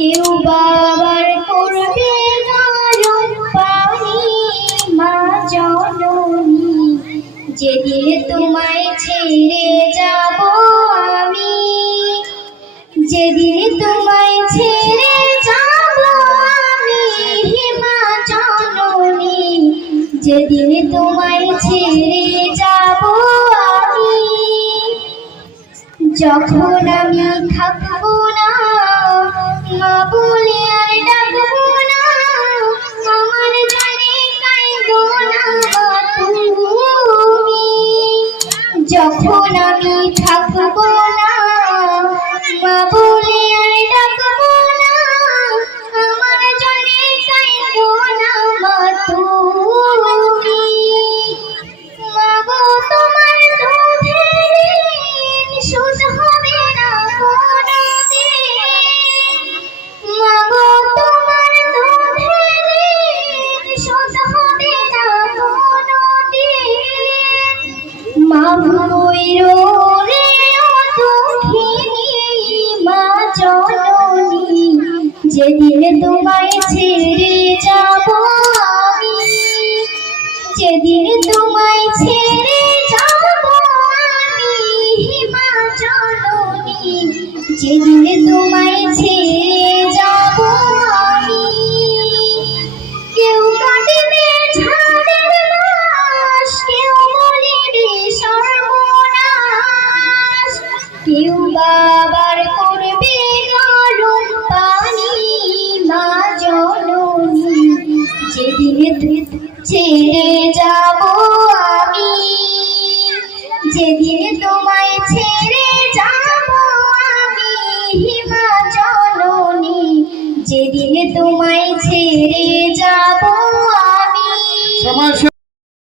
কেউ বাবার করবে গরম পানি মা জননী, যেদিন তোমায় ছেড়ে যাব আমি, যেদিন তোমায় ছেড়ে যাব আমি মা জননী, যেদিন তোমায় ছেড়ে যাব আমি। যখন আমি থাকবো না মা বলে আর ডাকবো না, আমার জানে কাঁদবো না তুমি। যখন আমি থাকবো না মা বলে আর ডাকবো না, আমার জানে কাঁদবো না তুমি। মা গো তোমার দুধের সুদ হবে না কোনোদিন, মা গো তোমার দুধের সুদ হবে না কোনোদিন। মা ময়ূরে দুঃখিনী মা জননী, যেদিন তোমায় ছেড়ে যাব আমি, যেদিন তোমায় ছেড়ে যাব আমি মা জননী, যেদিন তোমায় ছেড়ে যাব আমি। কেউ কাঁদিবে ঝাড়ের লাশ, কেউ বলিবে সর্বনাশ, কেউ বাবার করবে গরম পানি মা জননী, যেদিন ছেড়ে যাব আমি, যেদিন তোমায় ছেড়ে যাব আমি মা জননী, যেদিন তোমায় ছেড়ে যাব আমি।